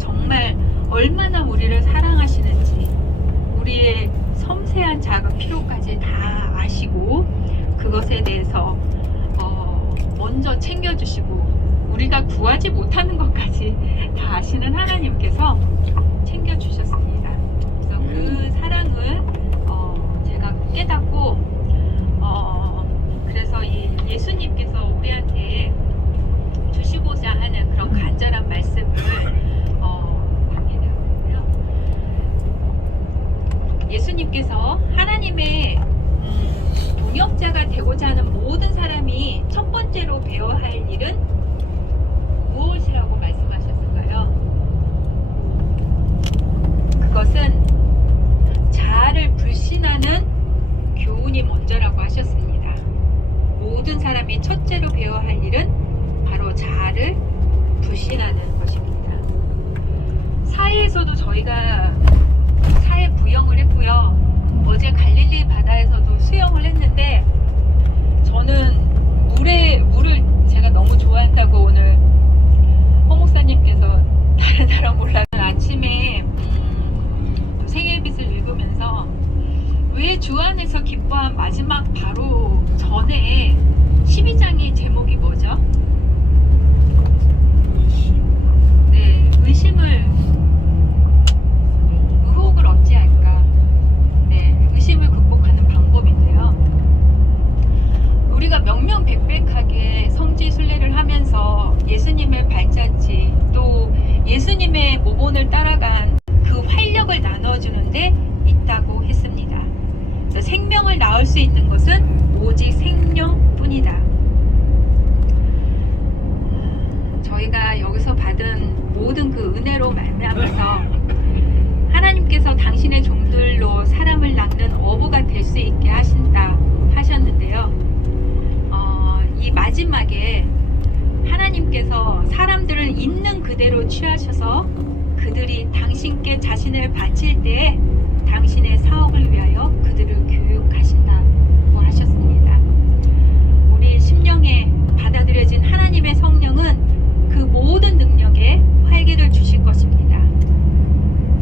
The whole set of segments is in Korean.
정말 얼마나 우리를 사랑하시는지 우리의 섬세한 작은 필요까지 다 아시고 그것에 대해서 먼저 챙겨주시고 우리가 구하지 못하는 것까지 다 아시는 하나님께서 챙겨주셨습니다. 그래서 그 사랑을 제가 깨닫고 그래서 이 예수님께서 우리한테 주시고자 하는 그런 간절한 말씀을 받게 되었고요. 예수님께서 하나님의 동역자가 되고자 하는 모든 사람이 첫 번째로 배워야 할 일은 무엇이라고 말씀하셨을까요? 그것은 자아를 불신하는 교훈이 먼저라고 하셨습니다. 모든 사람이 첫째로 배워야 할 일은 바로 자아를 불신하는 것입니다. 사회에서도 저희가 사회 부영을 했고요. 어제 갈릴리 바다에서도 수영을 했는데 저는 물을 제가 너무 좋아한다고 오늘 홍 목사님께서 다른 사람 몰라 아침에 생애빛을 읽으면서 왜 주 안에서 기뻐한 마지막 바로 전에 12장의 제목이 뭐죠? 네, 의혹을 어찌할까? 네, 의심을 극복하는 방법인데요. 우리가 명명백백하게 성지순례를 하면서 예수님의 발자취 또 예수님의 모본을 따라간 그 활력을 나눠주는데 있다고 했습니다. 생명을 낳을 수 있는 것은 오직 생명뿐이다. 저희가 여기서 받은 모든 그 은혜로 말미암아서 하나님께서 당신의 종들로 사람을 낳는 어부가 될 수 있게 하신다 하셨는데요. 이 마지막에 하나님께서 사람들을 있는 그대로 취하셔서 그들이 당신께 자신을 바칠 때에 당신의 사업을 위하여 그들을 교육하신다고 하셨습니다. 우리 심령에 받아들여진 하나님의 성령은 그 모든 능력에 활기를 주실 것입니다.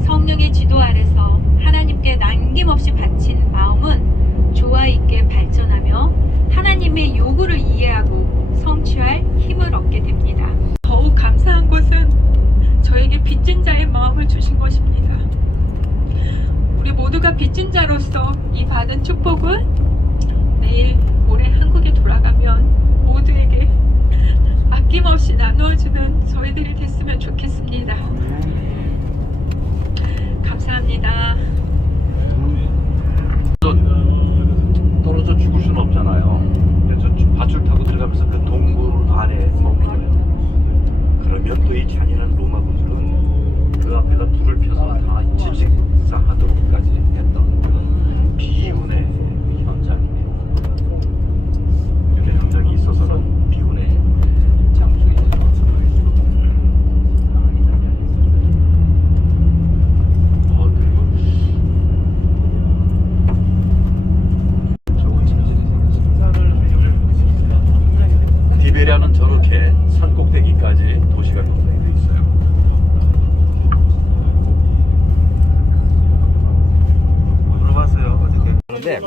성령의 지도 아래서 하나님께 남김없이 바친 마음은 조화 있게 발전하며 하나님의 요구를 이해하고 성취할 힘을 얻게 됩니다. 더욱 감사한 것은 저에게 빚진 자의 마음을 주신 것입니다. 우리 모두가 빚진 자로서 이 받은 축복은 내일 모레 한국에 돌아가면 모두에게 아낌없이 나누어주는 저희들이 됐으면 좋겠습니다. 감사합니다. 떨어져 죽을 수는 없잖아요. 그래서 밧줄 타고 들어가면서 그 동굴 안에 머물러요. 그러면 또 이 잔인한 로마 군수는 그 앞에다 불을 펴서 다 질식사하도록까지 했던 그런 비운의 현장이네요. 이렇게 현장이 있어서는 비운의 장소이죠. 디베리아는 저렇게 산 꼭대기까지 도시가 건설이 되어 있어요. 물어봤어요 어저께. 그런데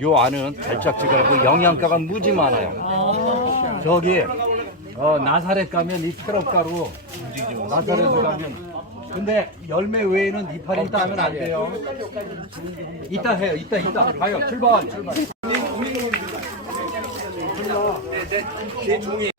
요 안은 달짝지근하고 영양가가 무지 많아요. 저기 나사렛 가면 이 트럭가루 나사렛에 가면 근데 열매 외에는 이파리 따면 안 돼요. 이따 해요. 이따 가요. 출발. 네, 종이.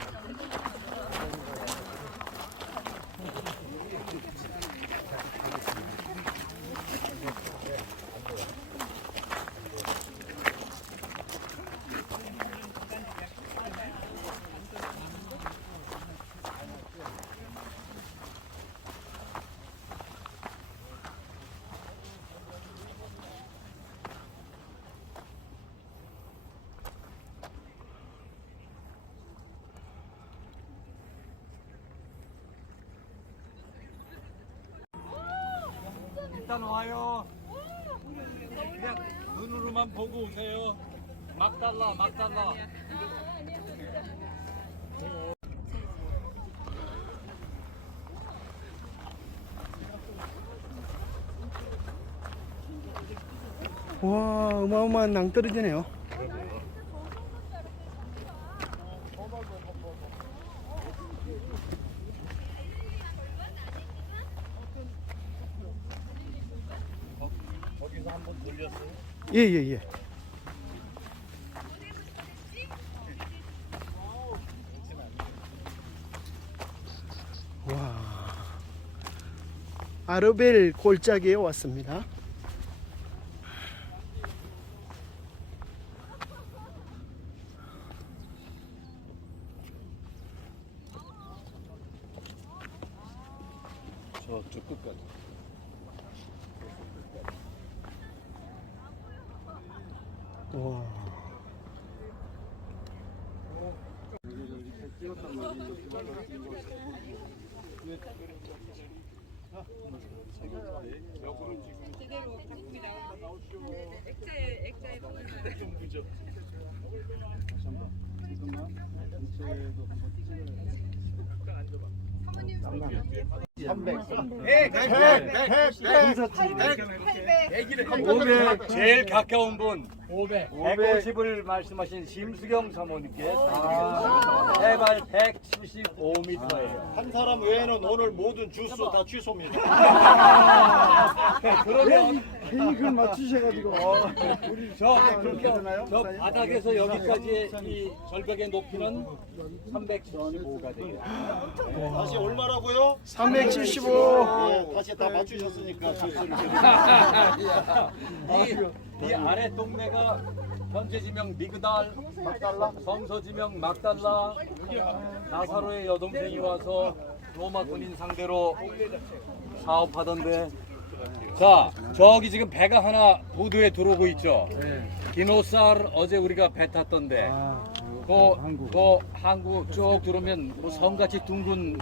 일단 와요. 그냥 눈으로만 보고 오세요. 막 달라. 와, 어마어마한 낭떠러지네요. 거기서 한번 돌렸어요. 예, 예, 예. 와, 아르벨 골짜기에 왔습니다. 저쪽 끝까지. 와. 제일 가까운 분 150을 말씀하신 심수경 사모님께 해발 175m예요. 한 사람 외에는 오늘 모든 주스 다 취소입니다. 그러면 케이크를 맞추셔가지고. 저 바닥에서 여기까지 이 절벽의 높이는 375가 되겠습니다. 다시 얼마라고요? 375. 예, 다시 다 맞추셨으니까 주스를 이 아래 동네가 현재 지명 미그달, 성서 지명 막달라, 나사로의 여동생이 와서 로마 군인 상대로 사업하던데. 자, 저기 지금 배가 하나 보도에 들어오고 있죠. 디노살 어제 우리가 배 탔던데. 한국 쭉 들어오면 뭐 성같이 둥근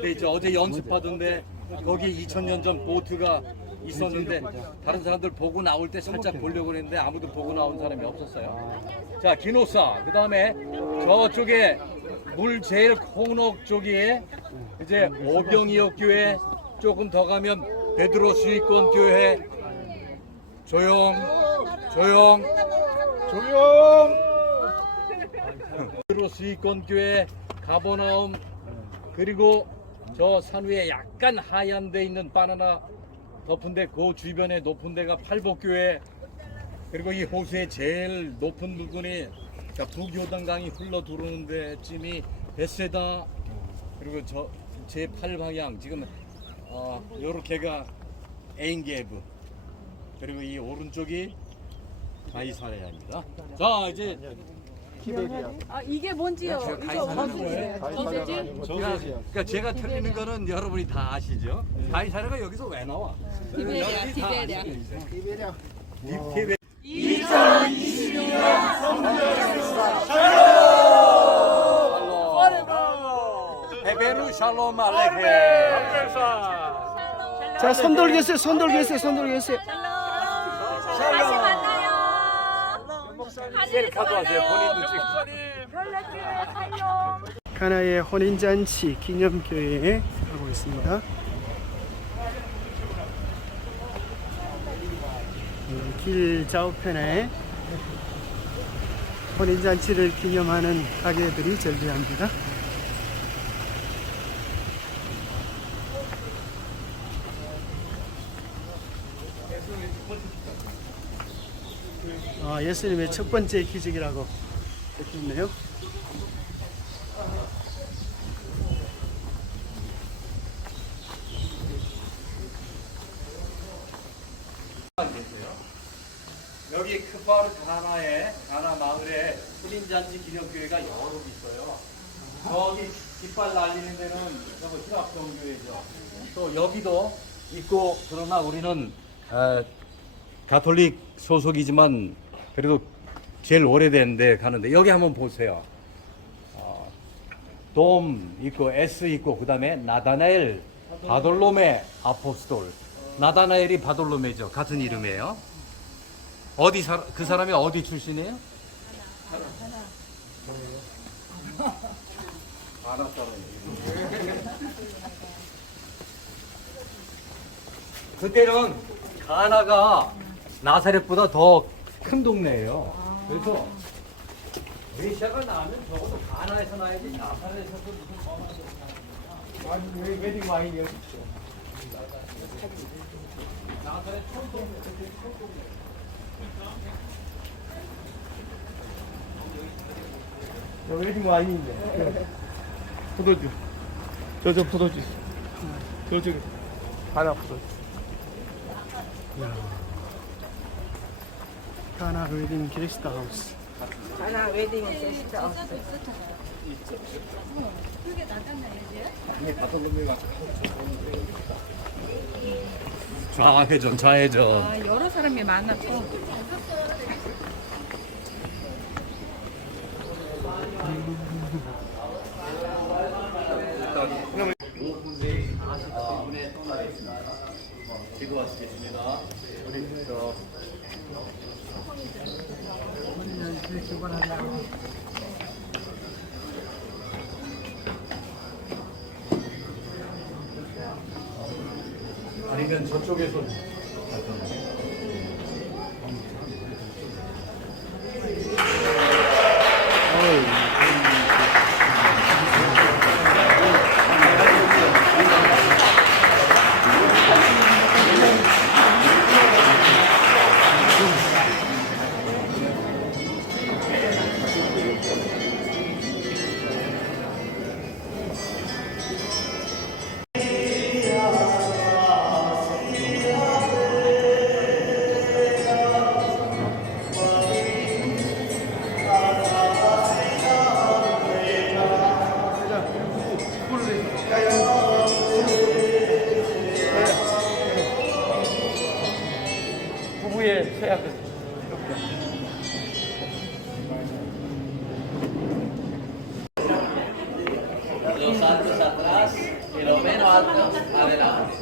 데 있죠. 어제 연습하던데 거기 2000년 전 보트가 있었는데 다른 사람들 보고 나올 때 살짝 보려고 했는데 아무도 보고 나온 사람이 없었어요. 자, 기노사. 그 다음에 저쪽에 물 제일 코너 쪽에 이제 오병이어 교회, 조금 더 가면 베드로 수익권 교회. 조용. 베드로 수익권 교회, 가버나움, 그리고 저 산 위에 약간 하얀 데 있는 바나나 덮은 데, 그 주변에 높은 데가 팔복교회. 그리고 이 호수의 제일 높은 부분이 북요단강이 흘러 들어오는 데쯤이 베세다. 그리고 저 제 8방향 지금 요렇게가 에인게브. 그리고 이 오른쪽이 가이사레아입니다. 자, 이제 아 이게 뭔지요? 이거 뭔지? 그러니까 제가 틀리는 거는 여러분이 다 아시죠? 가이사레가 여기서 왜 나와? 티베리아. 티베리아. 2026년 베베루 샬롬 알레케. 자, 손 돌겠어요. 손 돌겠어요. 다시 만나요. 셀카도 하세요. 본인도 찍고. 가나의 혼인잔치 기념교회에 가고 있습니다. 길 좌우편에 혼인잔치를 기념하는 가게들이 절비합니다. 예수님의 첫 번째 기적이라고 적혀있네요. 여기 크파르 가나 마을에 혼인잔치 기념교회가 여러 개 있어요. 저기 깃발 날리는 데는 저거 희락성교회죠. 또 여기도 있고, 그러나 우리는 가톨릭 소속이지만 그래도 제일 오래된 데 가는데, 여기 한번 보세요. 돔 있고 S 있고, 그 다음에 나다나엘 바돌로메 아포스톨. 나다나엘이 바돌로메죠. 같은 이름이에요. 그 사람이 어디 출신이에요? 가나 사람이에요. 그때는 가나가 나사렛보다 더 큰 동네예요. 그래서 메시아가 나면 적어도 가나에서 나야지 나사렛에서도 무슨 아니 웨딩 와인 여기 있죠. 나사렛 천동 여기 웨딩 와인인데. 포도주. 저 포도주. 저쪽에 가나 포도주. 가나 웨딩 게스트 하우스. 하나 웨딩 게스트 하우스. 좌회전 좌회전. 아, 여러 사람이 많았고. 기도하시겠습니다. 우리 아니면 저쪽에서 부부의 서약을. Los altos atrás y los menos altos adelante.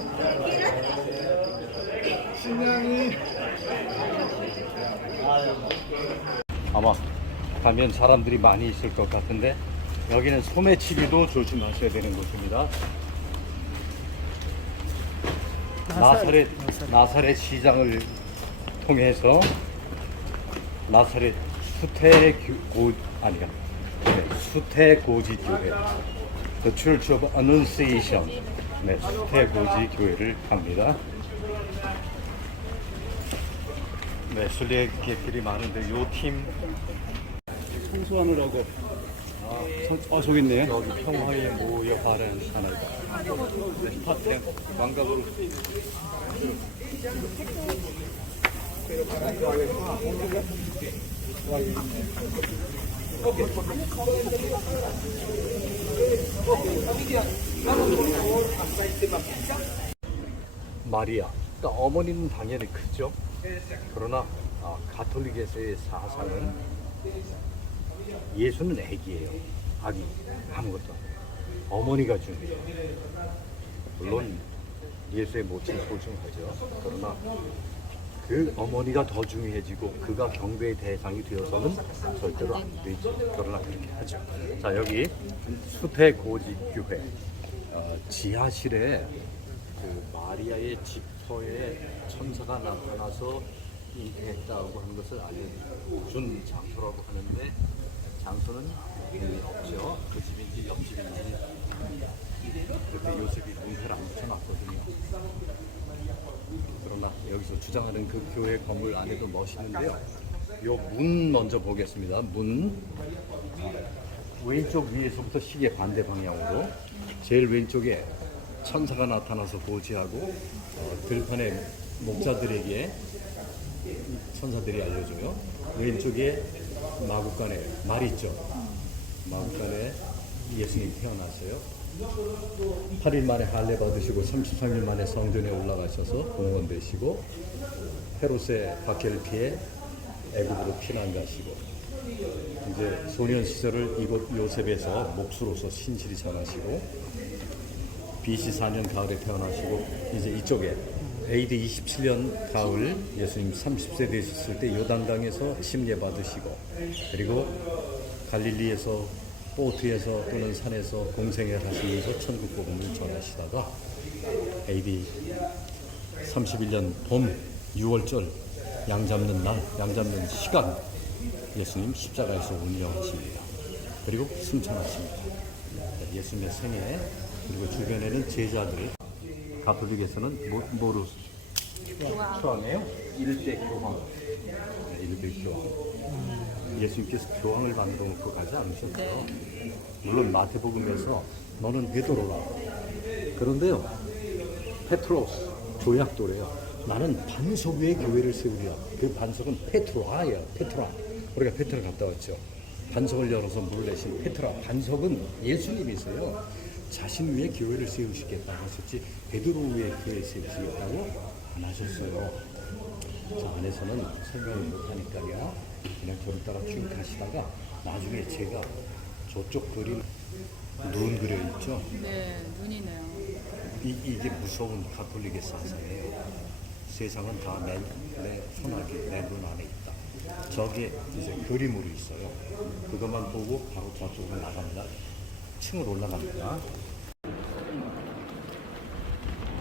아마 가면 사람들이 많이 있을 것 같은데 여기는 소매치기도 조심하셔야 되는 곳입니다. 나사렛 시장을 통해서 나사렛 수태고지 교회, The Church of Annunciation, 네, 수태고지 교회를 갑니다. 네, 순례객들이 많은데 요 팀 청소하느라고. 저기 있네. 여기 평화의 모여 바라는 하나이다. 파트 망각으로 마리아. 그러니까 어머니는 당연히 크죠. 그러나 가톨릭에서의 사상은 예수는 아기예요. 아기 아무것도 아니에요. 어머니가 중요해요. 물론 예수의 모친 소중하죠. 그러나 그 어머니가 더 중요해지고 그가 경배의 대상이 되어서는 절대로 안 되죠. 그러나 그렇게 하죠. 자, 여기 수태고지교회 지하실에 그 마리아의 집터에 천사가 나타나서 잉태했다고 하는 것을 알려준 장소라고 하는데 장소는 의미 없죠. 그 집인지 옆집인지 그때 요셉이 문패를 안 붙여놨거든요. 그러나 여기서 주장하는 그 교회 건물 안에도 멋있는데요. 요 문 먼저 보겠습니다. 문 왼쪽 위에서부터 시계 반대 방향으로 제일 왼쪽에 천사가 나타나서 보지하고 들판의 목자들에게 천사들이 알려줘요. 왼쪽에 마구간에 말 있죠. 마구간에 예수님이 태어났어요. 8일 만에 할례 받으시고 33일 만에 성전에 올라가셔서 공헌되시고 헤롯의 박해를 피해 애굽으로 피난 가시고 이제 소년 시절을 이곳 요셉에서 목수로서 신실히 전하시고 BC 4년 가을에 태어나시고 이제 이쪽에 AD 27년 가을 예수님 30세 되셨을 때 요단강에서 침례 받으시고 그리고 갈릴리에서 보트에서 또는 산에서 공생애를 하시면서 천국 복음을 전하시다가 AD 31년 봄 6월절 양 잡는 날, 양 잡는 시간 예수님 십자가에서 운영하십니다. 그리고 승천하십니다. 예수님의 생애, 그리고 주변에는 제자들이 가톨릭에서는 뭐로 초항해요? 일대 교황. 네, 일대 교황. 예수님께서 교황을 만들어 놓고 가지 않으셨어요. 물론 마태복음에서 너는 베드로라. 그런데요, 페트로스, 조약도래요. 나는 반석 위에 교회를 세우리라. 그 반석은 페트라예요. 페트라. 우리가 페트라 갔다 왔죠. 반석을 열어서 물을 내신 페트라. 반석은 예수님이세요. 자신 위에 교회를 세우시겠다고 하셨지 베드로 위에 교회 세우시겠다고 안 하셨어요. 자, 안에서는 설명을 못하니까요. 그냥 저를 따라 쭉 가시다가 나중에 제가 저쪽 그림 눈 그려 있죠. 네, 눈이네요. 이게 무서운 가톨릭의 사상이에요. 세상은 다 내 손아귀, 내 눈 안에 있다. 저게 이제 그림으로 있어요. 그것만 보고 바로 저쪽으로 나갑니다. 층을 올라갑니다.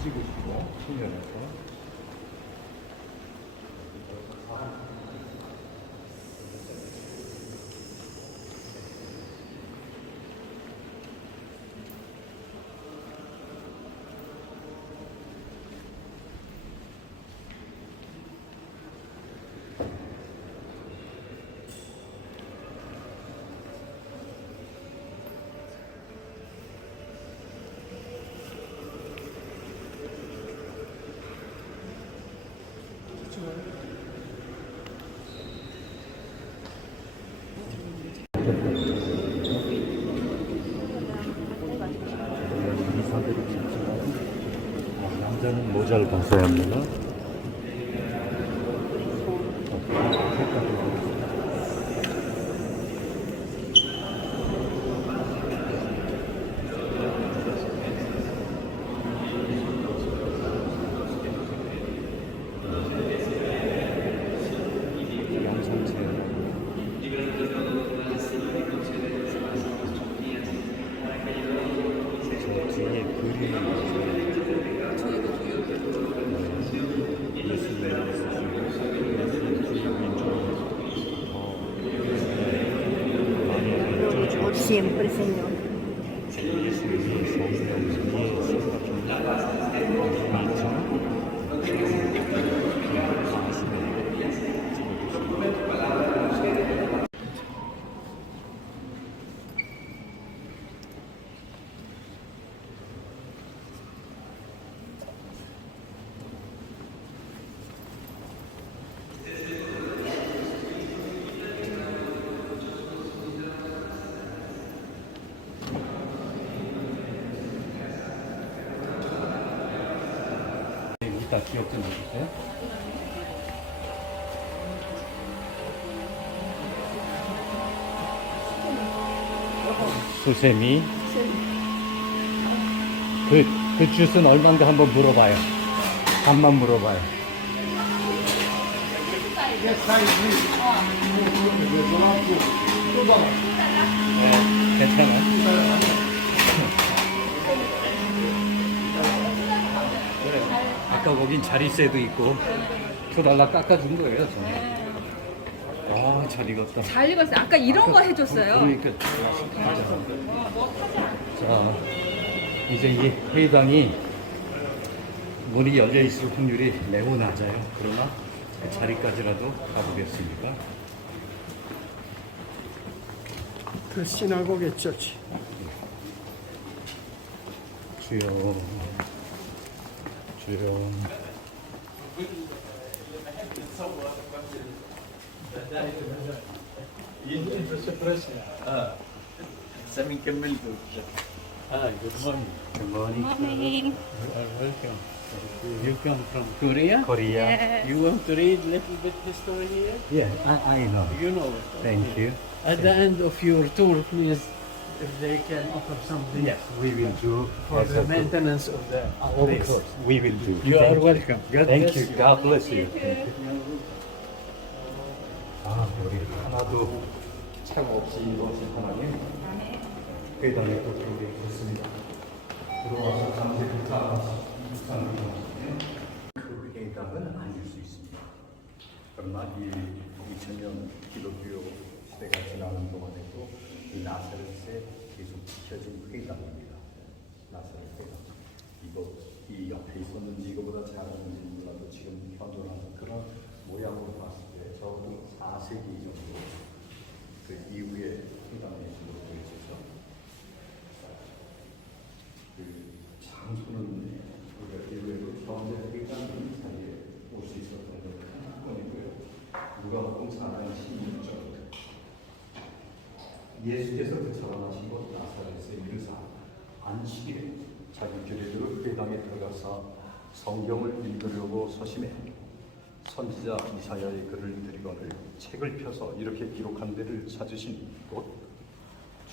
찍으시고 숙면해서 남자는 모자를 벗어야 합니다. Siempre, Señor. 이따 기억 좀 해주세요. 수세미. 그 주스는 얼마인가 한번 물어봐요. 반만 물어봐요. 네, 괜찮아요. 그래. 아까 거긴 자리세도 있고 $2 깎아준 거예요, 저는. 아, 잘 익었다. 잘 익었어요. 아까 이런 거 해줬어요. 그러니까 자, 이제 이 회당이 문이 열려 있을 확률이 매우 낮아요. 그러나 그 자리까지라도 가보겠습니다. 그 시나고게 처치. 주여, 주여. Good morning. Welcome. You come from Korea? Korea. You want to read a little bit history here? Yeah, I know. You know it. Thank you. At the end of your tour, please, if they can offer something Yes, we will do. for as the a group. maintenance of the Of course, we will do. You are Thank welcome. God Thank bless you. God bless you. 아, 우리 하나도 참 없이 이루어진 하나님 회당에 또 우리 있습니다. 들어와서 잠시 그 회당은 아닐 수 있습니다. 얼마 이 2000년 기독교 시대가 지나는 동안에도 이 나사렛에 계속 지켜진 회당입니다. 나사렛 회당. 이 옆에 있었는지 이거보다 작았는지 몰라도 지금 현존하는 그런 모양으로 봤을 때 적어도 4세기 정도 그 이후에 회당의 모습으로 보여져서 그 장소는 우리가 의외로 현재 회당 사이에 올 수 있었던 건 큰 사건이고요. 누가복음 4장 16절 예수께서 그처럼 하신 곳 나사렛에 이르사 안식일에 자기 교례대로 회당에 들어가서 성경을 읽으려고 서심해 선지자 이사야의 글을 들이거늘 책을 펴서 이렇게 기록한 데를 찾으시니 곧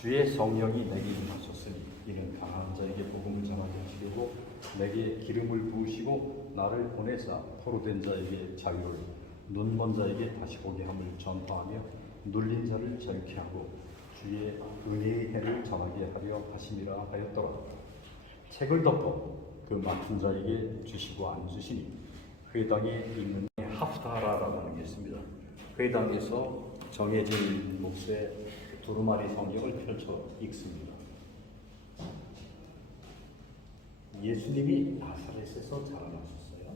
주의 성령이 내게 임하셨으니 이는 강한 자에게 복음을 전하게 하시려고 내게 기름을 부으시고 나를 보내사 포로된 자에게 자유를 눈먼 자에게 다시 보게 함을 전파하며 눌린 자를 자유케 하고 주의 은혜의 해를 전하게 하려 하심이라 하였더라. 책을 덮어 그 맡은 자에게 주시고 앉으시니 회당에 있는 하프타라라고 하는 게 있습니다. 회당에서 정해진 몫의 두루마리 성경을 펼쳐 읽습니다. 예수님이 나사렛에서 자라나셨어요.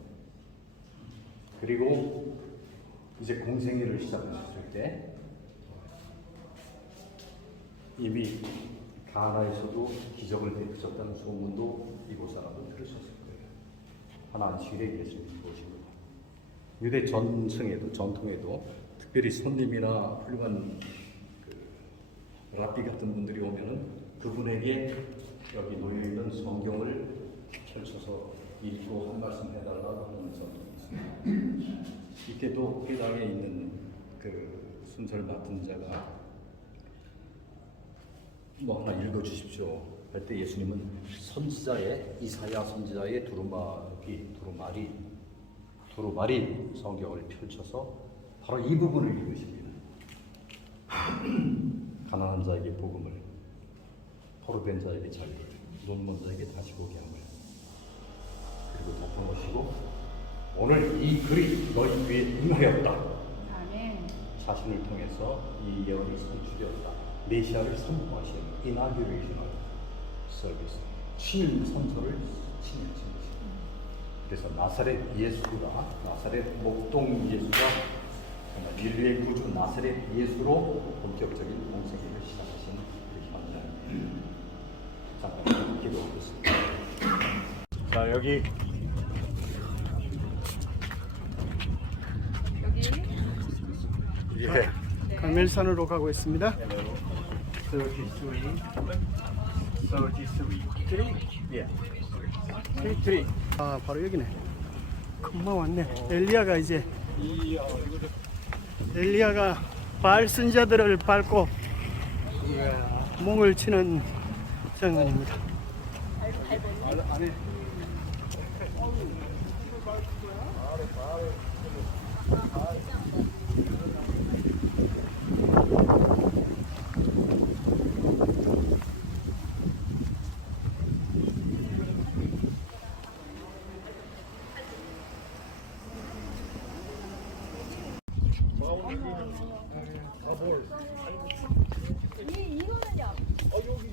그리고 이제 공생애를 시작하셨을 때 이미 가나에서도 기적을 베푸셨다는 소문도 이곳 사람은 들으셨을 거예요. 하나 안식일에 예수님이 오십니다. 유대 전통에도 특별히 손님이나 훌륭한 랍비 같은 분들이 오면은 그분에게 여기 놓여 있는 성경을 펼쳐서 읽고 한 말씀 해달라고 하는 전통이 있습니다. 이렇게도 회당에 있는 그 순서를 맡은 자가 뭐 하나 읽어주십시오 할 때 예수님은 이사야 선지자의 두루마리 성경을 펼쳐서 바로 이 부분을 읽으십니다. 가난한 자에게 복음을, 포로된 자에게 자유를, 눈먼 자에게 다시 보게 함을, 그리고 덮어놓으시고 오늘 이 글이 너희 귀에 응하였다. 아멘. 자신을 통해서 이 예언이 성취되었다. 메시아를 선포하신 이나규레이셔널 서비스, 취임 선서를 지내신 것입니다. 그래서 나사렛 예수가, 나사렛 목동 예수가 정말 인류의 구주 나사렛 예수로 본격적인 공생애를 시작하신 그 현장입니다. 잠깐 기도하겠습니다. 자, 여기 예. 갈멜산으로 가고 있습니다. 33. 예. 33. 아, 바로 여기네. 금방 왔네. 엘리야가 바알 선자들을 밟고 몸을 치는 장면입니다.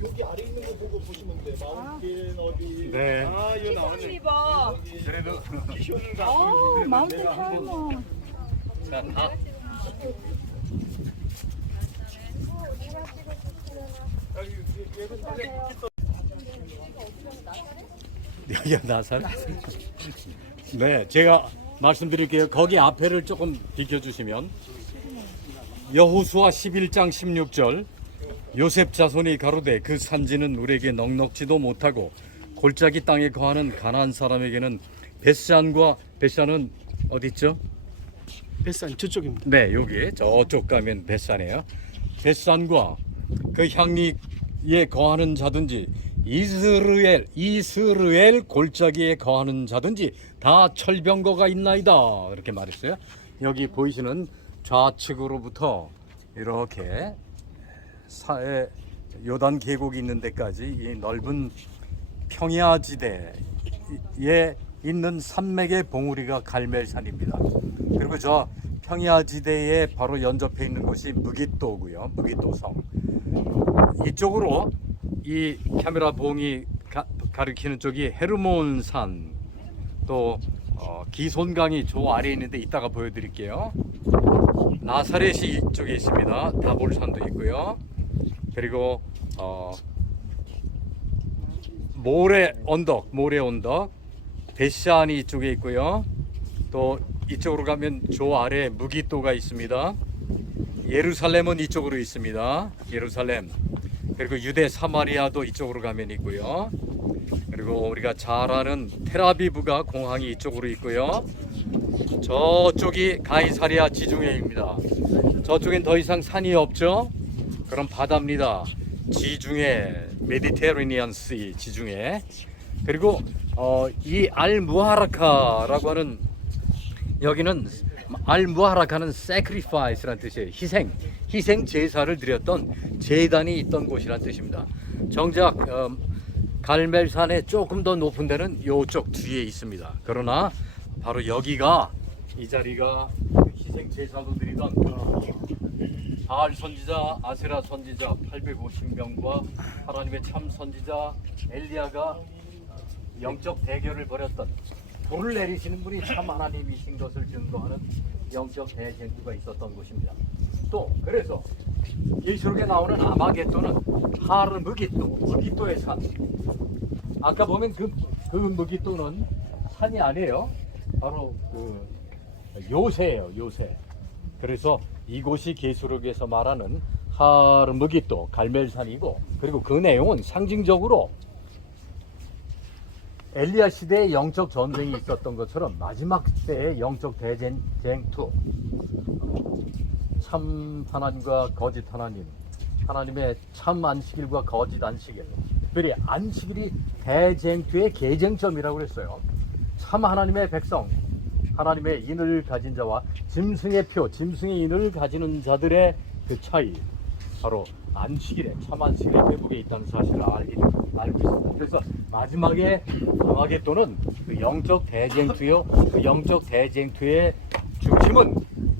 여기 아래 있는 거 보고 보시면 돼. 마운틴 어디? 네. 아, 이거 나오네. 그래도 기쇼는가? 마운틴 타이머. 자, 다. 여기가 나사렛? 네, 제가 말씀드릴게요. 거기 앞에를 조금 비켜주시면 여호수아 11장 16절 요셉 자손이 가로되 그 산지는 우리에게 넉넉지도 못하고 골짜기 땅에 거하는 가나안 사람에게는 벳산은 어디 있죠? 벳산 저쪽입니다. 네, 여기 저쪽 가면 벳산이에요. 벳산과 그 향리에 거하는 자든지 이스르엘 골짜기에 거하는 자든지 다 철병거가 있나이다 이렇게 말했어요. 여기 보이시는 좌측으로부터 이렇게 요단 계곡이 있는 데까지 이 넓은 평야지대에 있는 산맥의 봉우리가 갈멜산입니다. 그리고 저 평야지대에 바로 연접해 있는 곳이 무기또고요. 무기또성. 이쪽으로 이 카메라 봉이 가리키는 쪽이 헤르몬산, 또 기손강이 저 아래에 있는데 이따가 보여드릴게요. 나사렛이 이쪽에 있습니다. 다볼산도 있고요. 그리고 모래 언덕, 베샤안이 이쪽에 있고요. 또 이쪽으로 가면 저 아래 무기또가 있습니다. 예루살렘은 이쪽으로 있습니다. 예루살렘. 그리고 유대 사마리아도 이쪽으로 가면 있고요. 그리고 우리가 잘 아는 텔아비브가 공항이 이쪽으로 있고요. 저쪽이 가이사리아 지중해입니다. 저쪽엔 더 이상 산이 없죠. 그럼 바다입니다. 지중해, 메디테레니안 씨 지중해. 그리고 이 알무하라카라고 하는, 여기는 알무하라카는 sacrifice라는 뜻이에요. 희생 제사를 드렸던 제단이 있던 곳이라는 뜻입니다. 정작 갈멜산에 조금 더 높은 데는 이쪽 뒤에 있습니다. 그러나 바로 여기가, 이 자리가 희생 제사도 드리던 바알 선지자, 아세라 선지자 850명과 하나님의 참 선지자 엘리야가 영적 대결을 벌였던, 불을 내리시는 분이 참 하나님이신 것을 증거하는 영적 대쟁투가 있었던 곳입니다. 또 그래서 계시록에 나오는 아마겟돈은 무기또의 산. 아까 보면 그 무기또는 산이 아니에요. 바로 그 요새예요, 요새. 그래서 이곳이 계시록에서 말하는 무기또, 갈멜산이고, 그리고 그 내용은 상징적으로 엘리야 시대에 영적 전쟁이 있었던 것처럼 마지막 때의 영적 대쟁투, 참 하나님과 거짓 하나님, 하나님의 참 안식일과 거짓 안식일, 특별히 안식일이 대쟁투의 계쟁점이라고 그랬어요. 참 하나님의 백성, 하나님의 인을 가진 자와 짐승의 인을 가지는 자들의 그 차이, 바로 안식일에, 참 안식일의 회복에 있다는 사실을 알고 있습니다. 그래서 마지막에 아마겟돈은 그 영적 대쟁투요, 그 영적 대쟁투의 중심은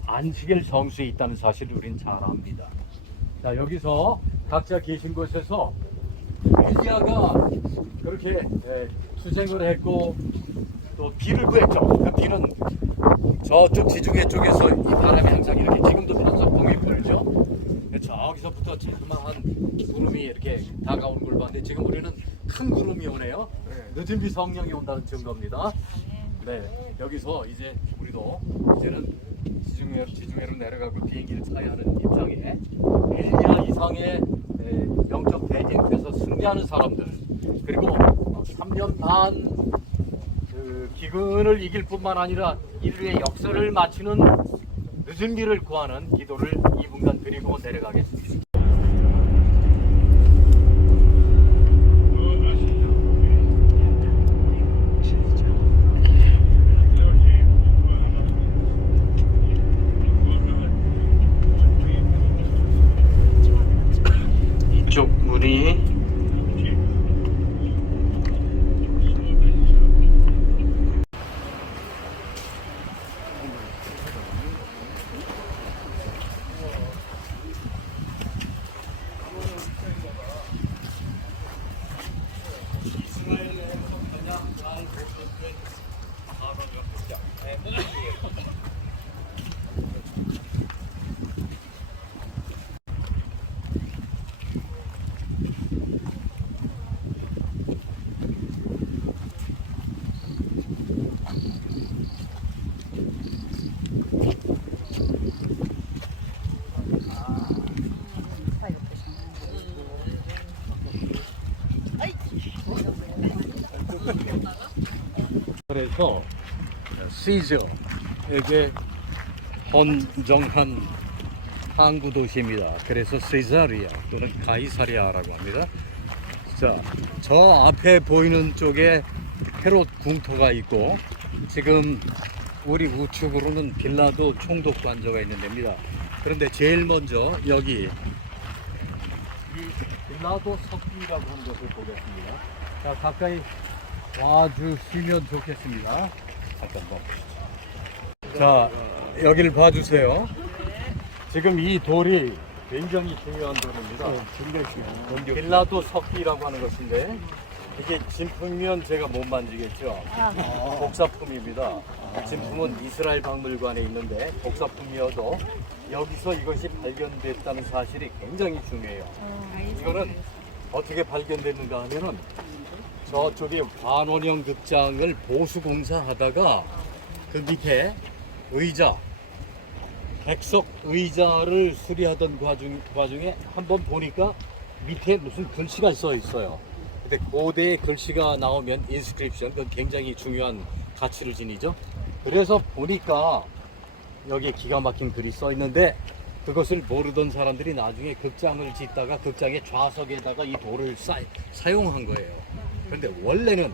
안식일 성수에 있다는 사실을 우린 잘 압니다. 자, 여기서 각자 계신 곳에서 엘리야가 그렇게 투쟁을 했고 또 비를 구했죠. 그 비는 저쪽 지중해 쪽에서 이 바람이 항상 이렇게, 지금도 편서풍이 불죠. 저기서부터 자그마한 구름이 이렇게 다가오는 걸 봤는데 지금 우리는 큰 구름이 오네요. 늦은 비 성령이 온다는 증거입니다. 네, 여기서 이제 우리도 이제는 지중해로 내려가고 비행기를 타야 하는 입장에 엘리야 이상의 영적 대쟁투에서 승리하는 사람들, 그리고 3년 반 그 기근을 이길 뿐만 아니라 인류의 역사를 마치는 늦은 비를 구하는 기도를 2분간 드리고 내려가겠습니다. 이쪽 문이 그래서 시저에게 헌정한 항구 도시입니다. 그래서 세자리아 또는 가이사리아라고 합니다. 자, 저 앞에 보이는 쪽에 헤롯 궁터가 있고, 지금 우리 우측으로는 빌라도 총독 관저가 있는 데입니다. 그런데 제일 먼저 여기 이 빌라도 석기라고 하는 것을 보겠습니다. 자, 가까이 와주시면 좋겠습니다. 잠깐 봅시다. 자, 여기를 봐주세요. 지금 이 돌이 굉장히 중요한 돌입니다. 빌라도 석기라고 하는 것인데 이게 진품이면 제가 못 만지겠죠. 복사품입니다. 진품은 이스라엘 박물관에 있는데 복사품이어도 여기서 이것이 발견됐다는 사실이 굉장히 중요해요. 이거는 어떻게 발견됐는가 하면은 저쪽에 반원형 극장을 보수 공사하다가 그 밑에 의자, 백석 의자를 수리하던 과중에 한번 보니까 밑에 무슨 글씨가 써 있어요. 근데 고대의 글씨가 나오면 인스크립션, 그건 굉장히 중요한 가치를 지니죠. 그래서 보니까 여기에 기가 막힌 글이 써 있는데 그것을 모르던 사람들이 나중에 극장을 짓다가 극장의 좌석에다가 이 돌을 사용한 거예요. 그런데 원래는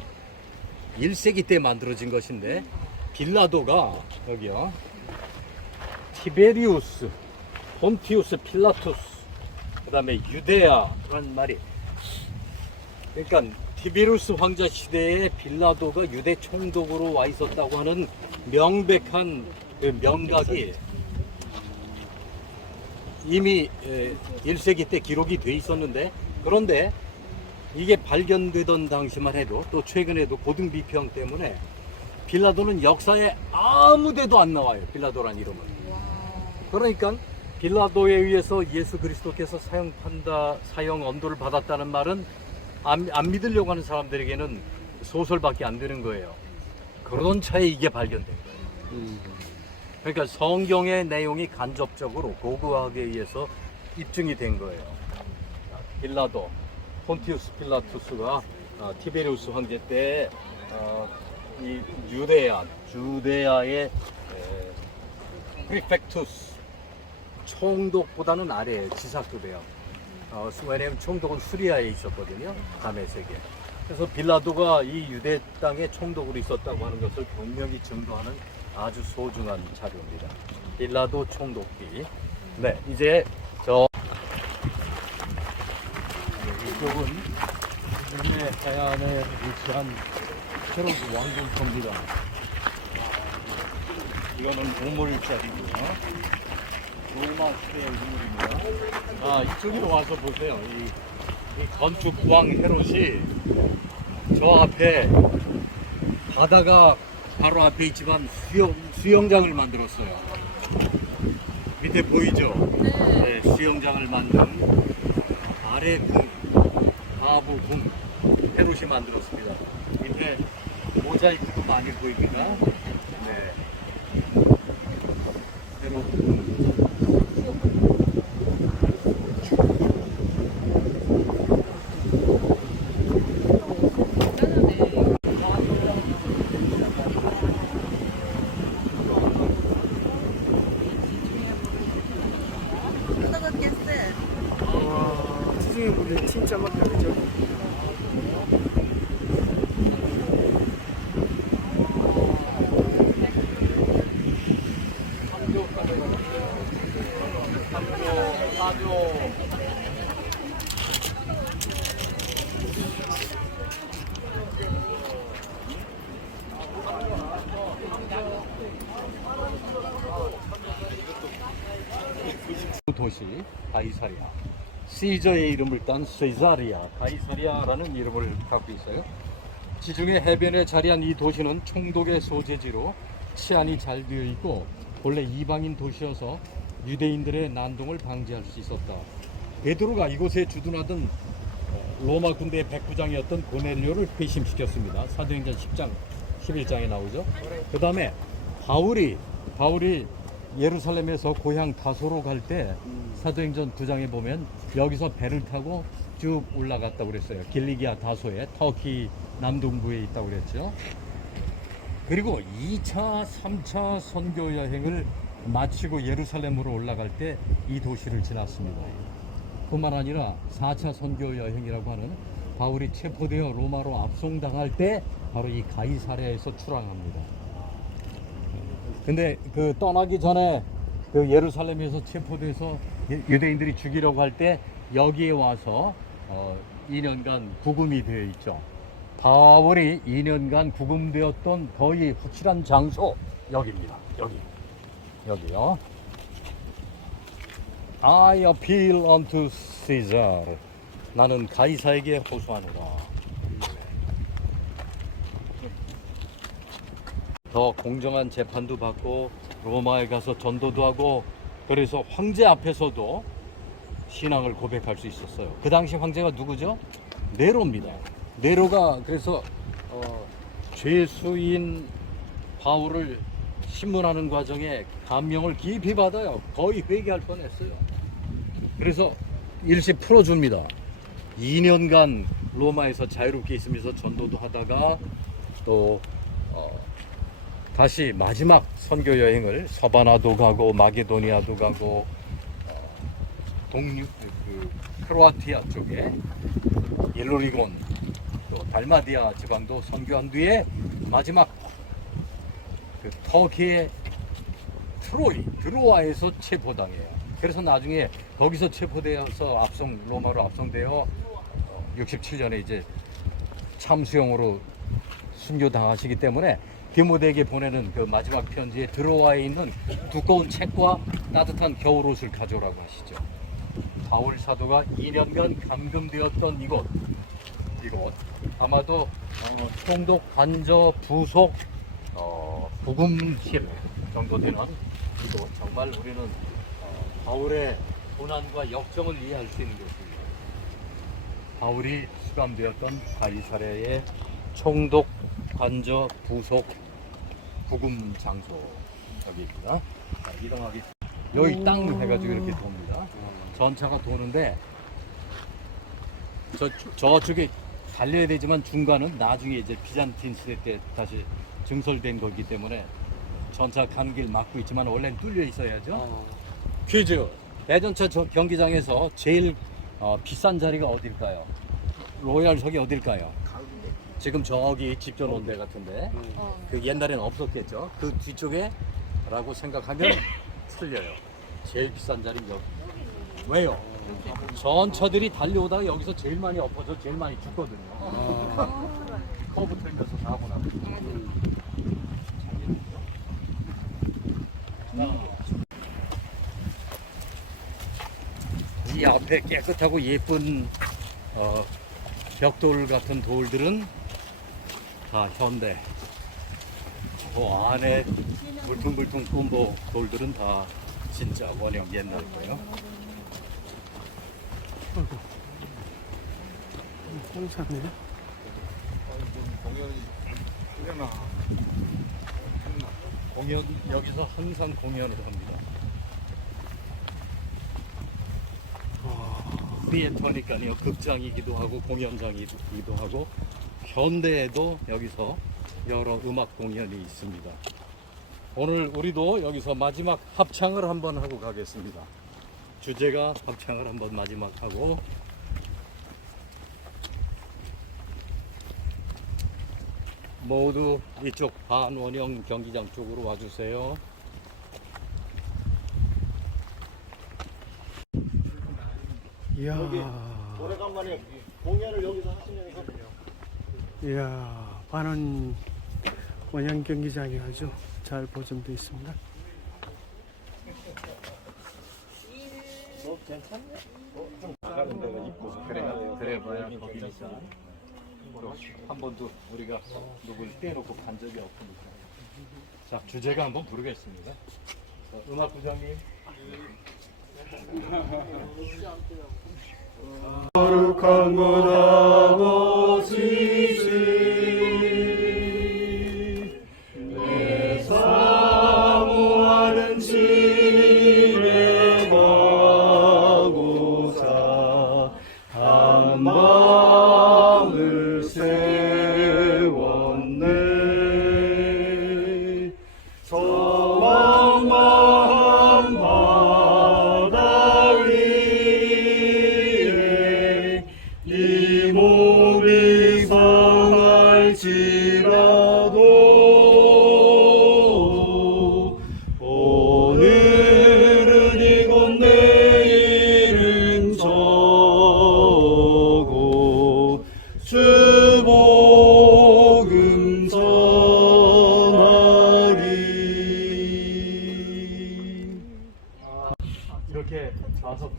1세기 때 만들어진 것인데 빌라도가 여기요, 티베리우스, 폰티우스 필라투스, 그 다음에 유데아라는 말이, 그러니까 티베리우스 황제 시대에 빌라도가 유대 총독으로 와 있었다고 하는 명백한 그 명각이 이미 1세기 때 기록이 돼 있었는데, 그런데 이게 발견되던 당시만 해도 또 최근에도 고등비평 때문에 빌라도는 역사에 아무 데도 안 나와요. 빌라도란 이름은. 그러니까 빌라도에 의해서 예수 그리스도께서 사형 언도를 받았다는 말은 안 믿으려고 하는 사람들에게는 소설밖에 안 되는 거예요. 그러던 차에 이게 발견된 거예요. 그러니까 성경의 내용이 간접적으로 고고학에 의해서 입증이 된 거예요. 빌라도, 폰티우스 필라투스가 티베리우스 황제 때 이 주데아의 프리펙투스, 총독보다는 아래에 지사급이에요. 왜냐하면 총독은 수리아에 있었거든요. 다메섹에. 그래서 빌라도가 이 유대 땅의 총독으로 있었다고 하는 것을 분명히 증거하는 아주 소중한 자료입니다. 빌라도 총독기. 네, 이제 이쪽은 국내 해안에 위치한 새로운 왕궁터입니다. 이거는 보물자리고요. 로마 시대의 유물입니다. 이쪽으로 와서 보세요. 이 건축왕 헤롯이 저 앞에 바다가 바로 앞에 있지만 수영장을 만들었어요. 밑에 보이죠? 네, 수영장을 만든 아래 궁, 하부 궁, 헤롯이 만들었습니다. 밑에 모자이크도 많이 보입니다. 네. 헤롯 궁. 시중에 물이 진짜 막 다르죠. 도시 가이사리아, 시저의 이름을 딴 세자리아, 가이사리아라는 이름을 갖고 있어요. 지중해 해변에 자리한 이 도시는 총독의 소재지로 치안이 잘 되어 있고 본래 이방인 도시여서 유대인들의 난동을 방지할 수 있었다. 베드로가 이곳에 주둔하던 로마 군대의 백부장이었던 고넬료를 회심시켰습니다. 사도행전 10장 11장에 나오죠. 그 다음에 바울이 예루살렘에서 고향 다소로 갈 때 사도행전 9장에 보면 여기서 배를 타고 쭉 올라갔다고 그랬어요. 길리기아 다소에, 터키 남동부에 있다고 그랬죠. 그리고 2차, 3차 선교 여행을 마치고 예루살렘으로 올라갈 때 이 도시를 지났습니다. 뿐만 아니라 4차 선교 여행이라고 하는 바울이 체포되어 로마로 압송당할 때 바로 이 가이사랴에서 출항합니다. 근데 그 떠나기 전에 그 예루살렘에서 체포돼서 유대인들이 죽이려고 할 때 여기에 와서 2년간 구금이 되어 있죠. 바울이 2년간 구금되었던 거의 확실한 장소 여기입니다. 여기. 여기요. I appeal unto Caesar. 나는 가이사에게 호소하노라. 더 공정한 재판도 받고 로마에 가서 전도도 하고 그래서 황제 앞에서도 신앙을 고백할 수 있었어요. 그 당시 황제가 누구죠? 네로입니다. 네로가 그래서 죄수인 바울을 신문하는 과정에 감명을 깊이 받아요. 거의 회개할 뻔했어요. 그래서 일시 풀어줍니다. 2년간 로마에서 자유롭게 있으면서 전도도 하다가 또 다시 마지막 선교 여행을 서바나도 가고 마게도니아도 가고 크로아티아 쪽에 일로리곤 또 달마디아 지방도 선교한 뒤에 마지막 터키의 드로아에서 체포당해요. 그래서 나중에 거기서 체포되어서 로마로 압송되어 67년에 이제 참수형으로 순교당하시기 때문에 디모데에게 보내는 그 마지막 편지에 드로아에 있는 두꺼운 책과 따뜻한 겨울옷을 가져오라고 하시죠. 바울 사도가 2년간 감금되었던 이곳 아마도 총독 관저 부속 부금실 정도 되는 이곳. 정말 우리는 바울의 고난과 역정을 이해할 수 있는 곳입니다. 바울이 수감되었던 가이사랴의 총독 관저 부속 부금 장소 여기입니다. 자, 이동하기 여기 땅 해가지고 이렇게 돕니다. 전차가 도는데 저쪽에 달려야 되지만 중간은 나중에 이제 비잔틴 시대 때 다시 증설된 거기 때문에 전차 가는 길 막고 있지만 원래는 뚫려 있어야죠. 퀴즈. 대전차 경기장에서 제일 비싼 자리가 어딜까요? 로얄석이 어딜까요? 지금 저기 집전 온 데 같은데 그 옛날에는 없었겠죠. 그 뒤쪽에 라고 생각하면 틀려요. 제일 비싼 자리는 여기. 왜요? 전차들이 달려오다가 여기서 제일 많이 엎어져 제일 많이 죽거든요. 커브 틀면서 사고 나면. 이 앞에 깨끗하고 예쁜 벽돌 같은 돌들은 다 현대. 그 안에 물퉁물퉁 꼼보 돌들은 다 진짜 원형 옛날 거예요. 홍사네. 공연 여기서 항상 공연을 합니다. 시애터니까요. 극장이기도 하고 공연장이기도 하고 현대에도 여기서 여러 음악 공연이 있습니다. 오늘 우리도 여기서 마지막 합창을 한번 하고 가겠습니다. 주제가 합창을 한번 마지막 하고 모두 이쪽 반원형 경기장 쪽으로 와주세요. 이야, 오래간만에 공연을 여기서 하시면서 이야, 반원 원형 경기장이 아주 잘 보존되어 있습니다. 나가는 데가 이쁘죠. 그래봐야 거기니까 한 번도 우리가 누굴 떼놓고 간 적이 없으니까. 자, 주제가 한번 부르겠습니다. 음악 부장님. 거룩한 곳하고 지시 내 사모하는 집에 가고자 한 방을 세웠네. 소망만 바다 위에 이 몸이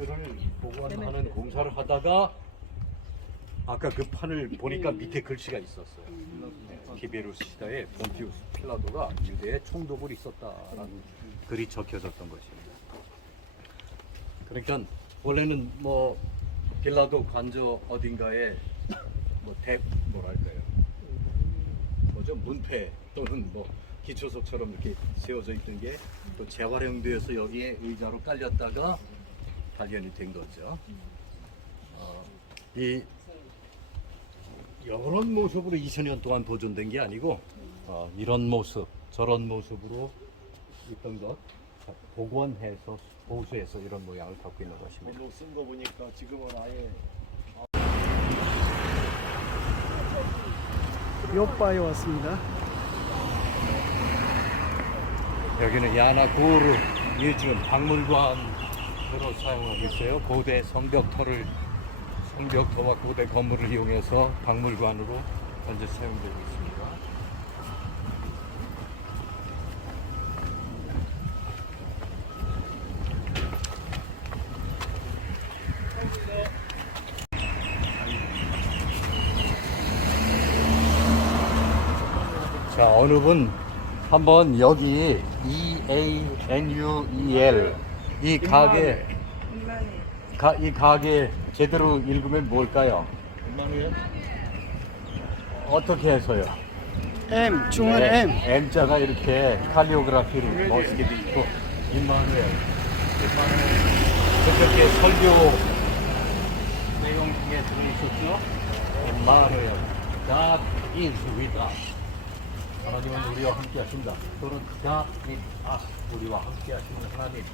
학교를 복원하는 공사를 하다가 아까 그 판을 보니까 밑에 글씨가 있었어요. 티베루스 시대에 본티우스 필라도가 유대에 총독을 있었다라는 글이 적혀졌던 것입니다. 그러니까 원래는 뭐 빌라도 관저 어딘가에 뭐랄까요, 뭐죠, 문패 또는 뭐 기초석처럼 이렇게 세워져 있던 게 또 재활용되어서 여기에 의자로 깔렸다가 발견이 된 거죠. 이 이런 모습으로 2000년 동안 보존된 게 아니고 이런 모습, 저런 모습으로 있던 것 복원해서 보수해서 이런 모양을 갖고 있는 것입니다. 쓴 거 보니까 지금은 아예 요바에 왔습니다. 여기는 야나고르, 이 지금 박물관으로 사용하고 있어요. 고대 성벽터와 고대 건물을 이용해서 박물관으로 현재 사용되고 있습니다. 자, 어느 분 한번 여기 EANUEL 이 가게 제대로 읽으면 뭘까요? 어떻게 해서요? M 중은 네, M. M자가 이렇게 칼리오그라피로 멋있게 돼 있고 임마누엘 그렇게 설교 내용 중에 들어있었죠? 임마누엘 God is with us. 하나님은 우리와 함께 하신다. 또는 God is us. 우리와 함께 하시는 하나님.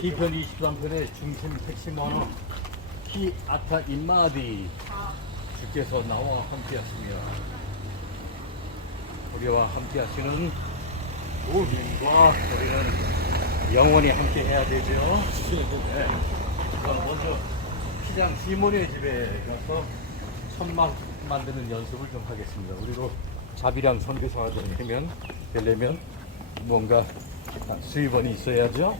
기편 23편의 중심 핵심 언어 키 아타 인마디 주께서 나와 함께 하시며 우리와 함께 하시는 우리와 우리는 영원히 함께 해야 되죠. 네. 그럼 먼저 시장 시몬의 집에 가서 천막 만드는 연습을 좀 하겠습니다. 우리도 자비랑 선교사가 되려면 뭔가 수입원이 있어야죠.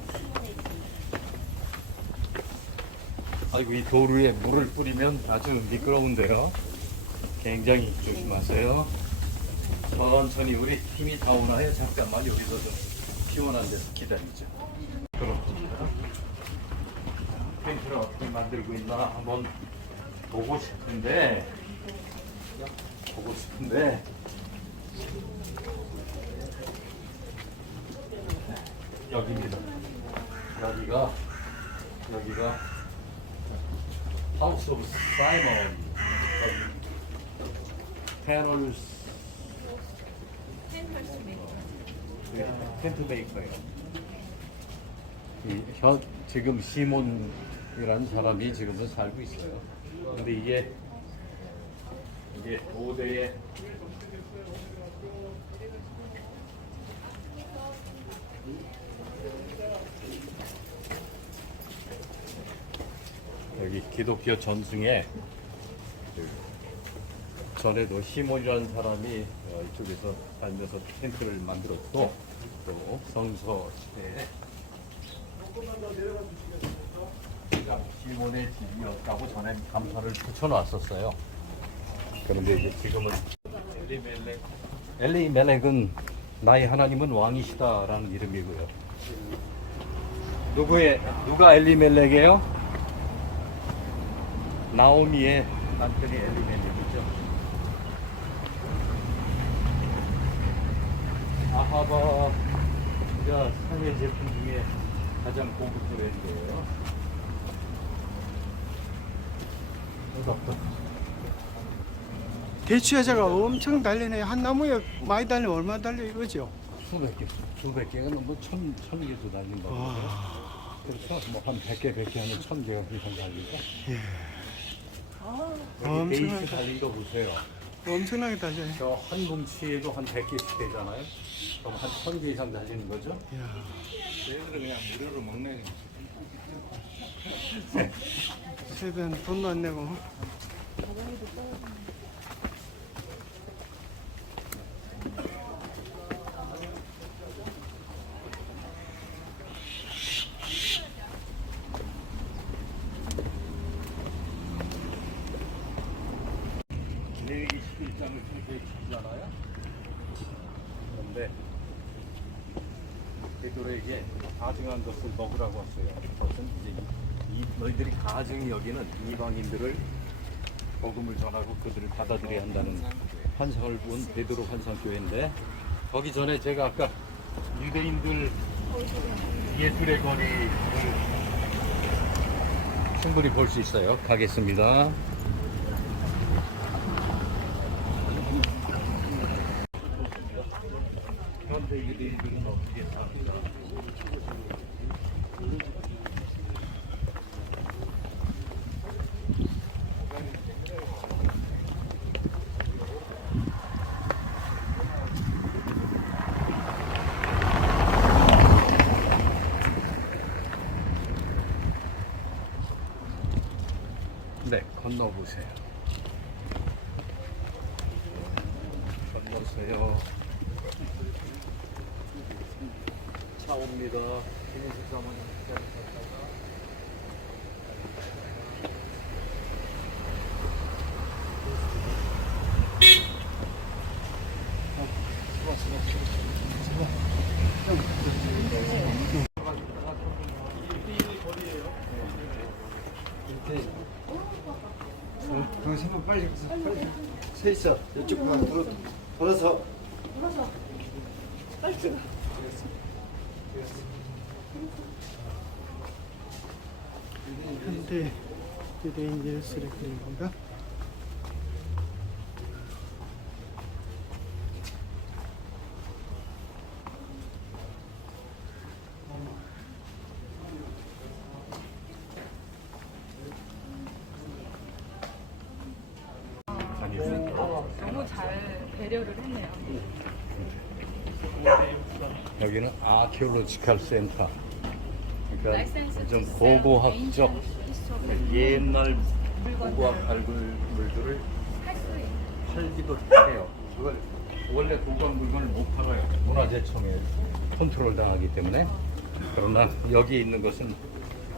아이고, 이 도루에 물을 뿌리면 아주 미끄러운데요. 굉장히 조심하세요. 천천히 우리 힘이 다 오나요? 잠깐만 여기서 좀 시원한 데서 기다리죠. 그렇습니다. 텐트를 어떻게 만들고 있나 한번 보고 싶은데 여기입니다. 여기가 House of Simon 텐트 메이커예요. 지금 시몬이라는 사람이 지금은 살고 있어요. 근데 이게 고대의 여기 기독교 전승에 전에도 시몬이라는 사람이 이쪽에서 다니면서 텐트를 만들었고 또 성서 시대에 시몬의 집이었다고 전에 감사를 붙여놨었어요. 그런데 이제 지금은 엘리멜렉은 나의 하나님은 왕이시다라는 이름이고요. 누가 엘리멜렉이에요? 나오미의 남편이 엘리멜렉이죠. 아하바가 상해 제품 중에 가장 고급 브랜드예요. 대추여자가 엄청 달리네. 한 나무에 많이 달리면 얼마 달려 이거죠? 수백 개가 넘어 천 개도 달린 거고요. 그렇죠. 뭐 한 100개 하면 1000개가 이상 달리고. 여기 베이스 달린 거 보세요. 엄청나게 달려요. 저 한 뭉치에도 한 100개씩 되잖아요. 그럼 한 1000개 이상 달리는 거죠. 얘들은 그냥 무료로 먹네. 세변 돈도 안 내고. 네. 베드로에게 가증한 것을 먹으라고 왔어요. 그것은 이제 너희들이 가증히 여기는 이방인들을 복음을 전하고 그들을 받아들여야 한다는 환상을 본 베드로 환상교회인데, 거기 전에 제가 아까 유대인들 예술의 거리를 충분히 볼 수 있어요. 가겠습니다. 현대 유대인들은 어떻게 삽니다. 네, 건너보세요. 건너세요. 차 옵니다. 김인식 사모님 기다리셨다가. 동생은 빨리 서 있어. 이쪽 가 돌아서. 현대 유대인 예술의 그림인가? 너무 잘 배려를 했네요. 여기는 아키올로지컬 센터. 그러니까 라이센스 좀 투 고고학적 옛날 고고학 발굴물들을 할수 있는 팔기도 해요. 그걸 원래 고고학 물건을 못 팔아요. 문화재청에 컨트롤 당하기 때문에. 그러나 여기 있는 것은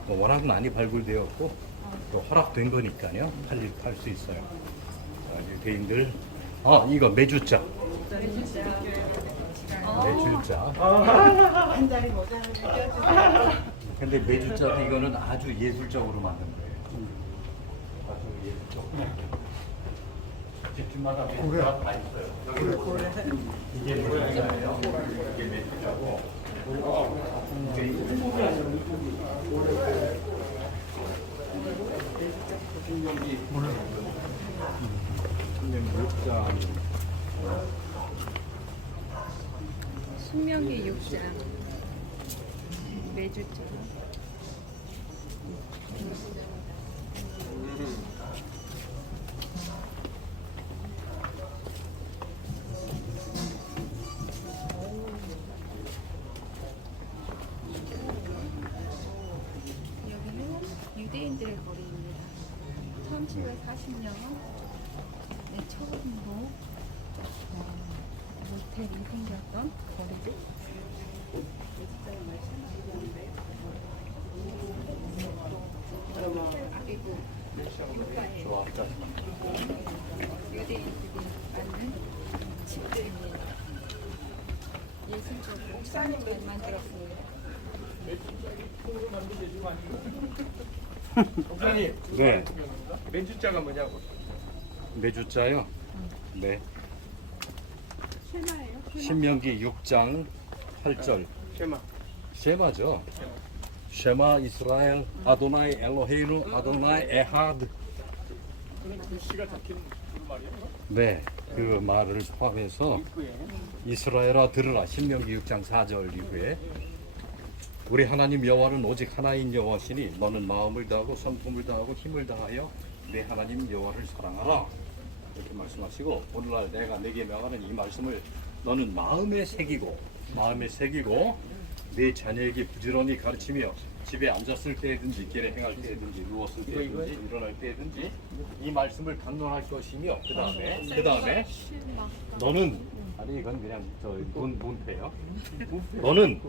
워낙 많이 발굴되었고 또 허락된 거니까요. 팔 수 있어요. 유대인들, 이거 매주자. 매주자. 한 자리 모자를 껴주세요. 근데 매주자도 이거는 아주 예술적으로 만든 거예요. 아주 예술적으로. 집집마다 매주자가 다 있어요. 여기 보세요. 이게 매주자예요. 이게 매주자고. 신명기 6장 매주자. 여기는 유대인들의 거리입니다. 1940년 처음으로 모텔이 생겼던 거리죠. 좋았다. 유대인들이 많은 집들입니다. 예술적으로 옥상을 잘 만들었어요. 목사님, 네. 맨주자가 뭐냐고. 매주자요? 네. 쉐마예요? 신명기 6장 8절. 쉐마. 쉐마죠. 쉐마 이스라엘 아도나이 엘로헤이누 아도나이 에하드. 그 시가 적힌 그 말이에요. 네. 그 말을 포함해서 이스라엘아 들으라. 신명기 6장 4절 이후에 우리 하나님 여호와는 오직 하나인 여호와시니 너는 마음을 다하고 성품을 다하고 힘을 다하여 내 하나님 여호와를 사랑하라. 이렇게 말씀하시고 오늘날 내가 내게 명하는 이 말씀을 너는 마음에 새기고 내 자녀에게 부지런히 가르치며 집에 앉았을 때든지 길에 행할 때든지 누웠을 때든지 일어날 때든지 이 말씀을 강론할 것이며 그 다음에 너는 아니 이건 그냥 문패요. 너는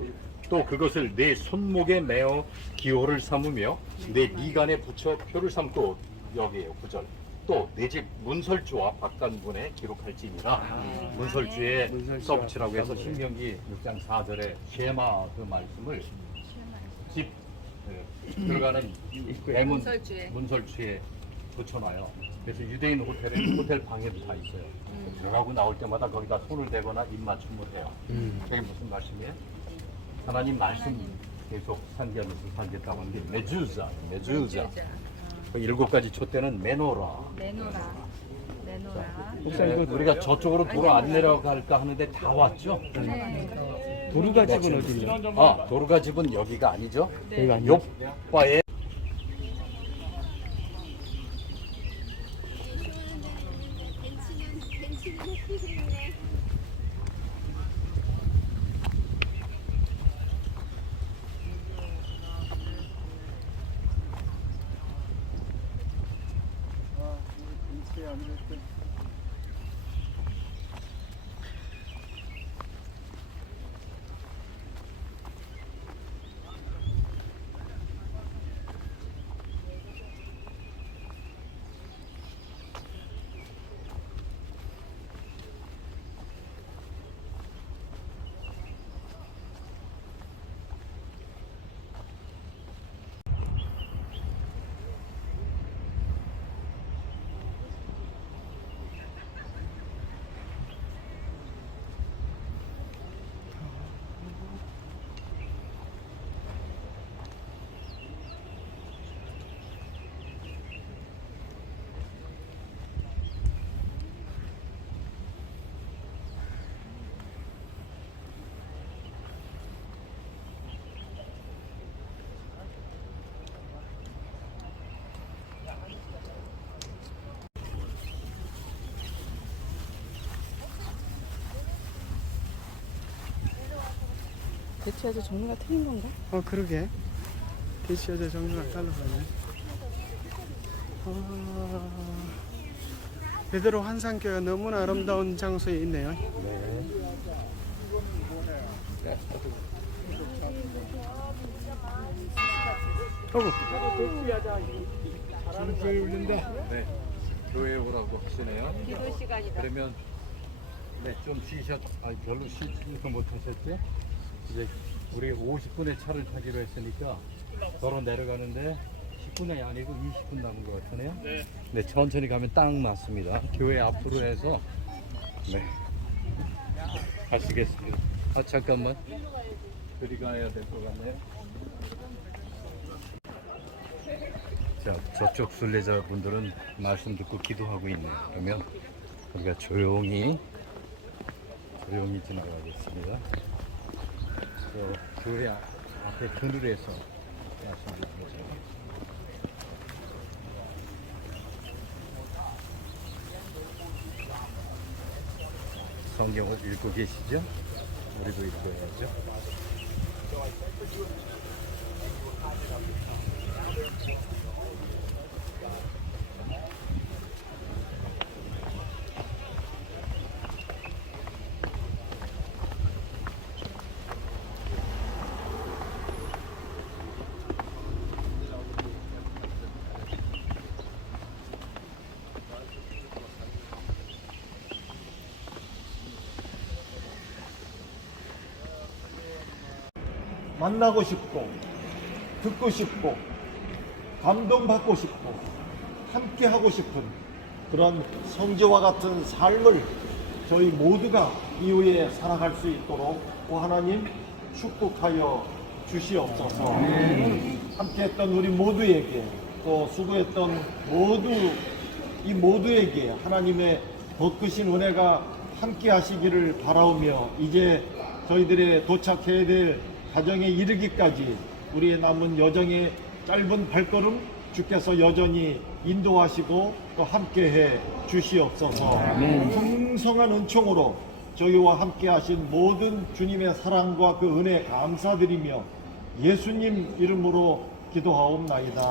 또 그것을 내 손목에 메어 기호를 삼으며 내 미간에 붙여 표를 삼고 여기에요 9절 또 내 집 문설주와 박단군에 기록할지니라. 문설주에 문설주와 써붙이라고 해서 박단군에. 신명기 6장 4절에 쉐마 그 말씀을 집 들어가는 대문 문설주에 붙여놔요. 그래서 유대인 호텔은 호텔 방에도 다 있어요. 들어가고 나올 때마다 거기다 손을 대거나 입맞춤을 해요. 그게 무슨 말씀이에요? 하나님 말씀 계속 상기하면서 살겠다고 하는 게 메주자. 그 7가지 촛대는 메노라. 내노라. 네, 우리가 저쪽으로 도로 안 내려갈까 하는데 다 왔죠? 도루가 집은 어디냐? 아, 도로가 집은 여기가 아니죠? 여기가 아니에요? 요바에 대체하자 종류가 틀린 건가? 그러게. 대치여자 정류가 달라가네. 베드로 환상교가 너무나 아름다운 장소에 있네요. 저희 울린다. 네, 교회 오라고 하시네요. 기도 시간이다. 그러면 네, 좀 별로 쉬지도 못하셨죠? 이제 우리 50분의 차를 타기로 했으니까 걸어 내려가는데 10분이 아니고 20분 남은 것 같으네요. 네, 천천히 가면 딱 맞습니다. 교회 앞으로 해서 네, 가시겠습니다. 아, 잠깐만. 그리 가야 될 것 같네요. 자, 저쪽 순례자분들은 말씀 듣고 기도하고 있네요. 그러면 우리가 조용히 지나가겠습니다. 교회 앞에 그늘에서 말씀드리죠. 성경을 읽고 계시죠? 우리도 읽어야죠. 만나고 싶고 듣고 싶고 감동받고 싶고 함께 하고 싶은 그런 성지와 같은 삶을 저희 모두가 이후에 살아갈 수 있도록 하나님 축복하여 주시옵소서. 함께했던 우리 모두에게 또 수고했던 이 모두에게 하나님의 더 크신 은혜가 함께 하시기를 바라오며 이제 저희들의 도착해야 될 가정에 이르기까지 우리의 남은 여정의 짧은 발걸음 주께서 여전히 인도하시고 또 함께해 주시옵소서. 풍성한 은총으로 저희와 함께 하신 모든 주님의 사랑과 그 은혜 감사드리며 예수님 이름으로 기도하옵나이다.